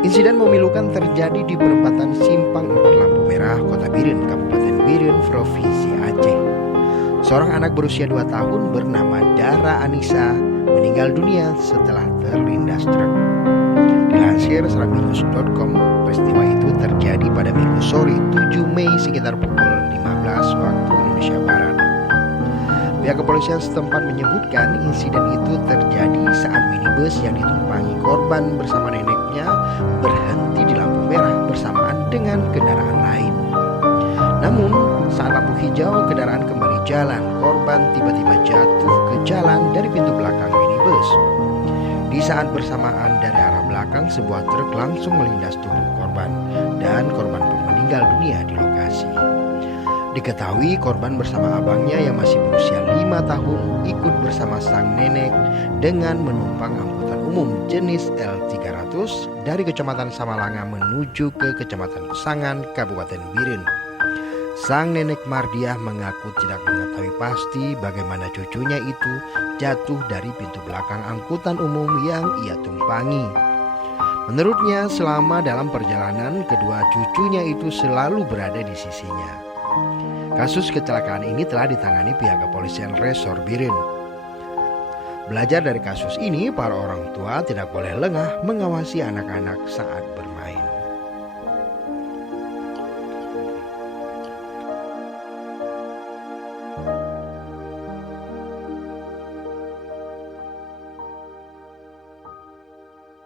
Insiden memilukan terjadi di perempatan Simpang 4 Lampu Merah, Kota Biren, Kabupaten Biren, Provinsi Aceh. Seorang anak berusia 2 tahun bernama Dara Anissa meninggal dunia setelah terlindas truk. Dilansir seramnews.com, peristiwa itu terjadi pada Minggu sore 7 Mei sekitar pukul 15 waktu Indonesia Barat. Pihak kepolisian setempat menyebutkan insiden itu terjadi saat minibus yang ditumpangi korban bersama neneknya berhenti di lampu merah bersamaan dengan kendaraan lain. Namun, saat lampu hijau kendaraan kembali jalan, korban tiba-tiba jatuh ke jalan dari pintu belakang minibus. Di saat bersamaan dari arah belakang, sebuah truk langsung melindas tubuh korban dan korban pun meninggal dunia di lokasi. Diketahui korban bersama abangnya yang masih berusia 5 tahun ikut bersama sang nenek dengan menumpang angkutan umum jenis L300 dari Kecamatan Samalanga menuju ke Kecamatan Pesangan, Kabupaten Biren. Sang nenek Mardiah mengaku tidak mengetahui pasti bagaimana cucunya itu jatuh dari pintu belakang angkutan umum yang ia tumpangi. Menurutnya, selama dalam perjalanan, kedua cucunya itu selalu berada di sisinya. Kasus kecelakaan ini telah ditangani pihak kepolisian Resor Biren. Belajar dari kasus ini, para orang tua tidak boleh lengah mengawasi anak-anak saat berkendara.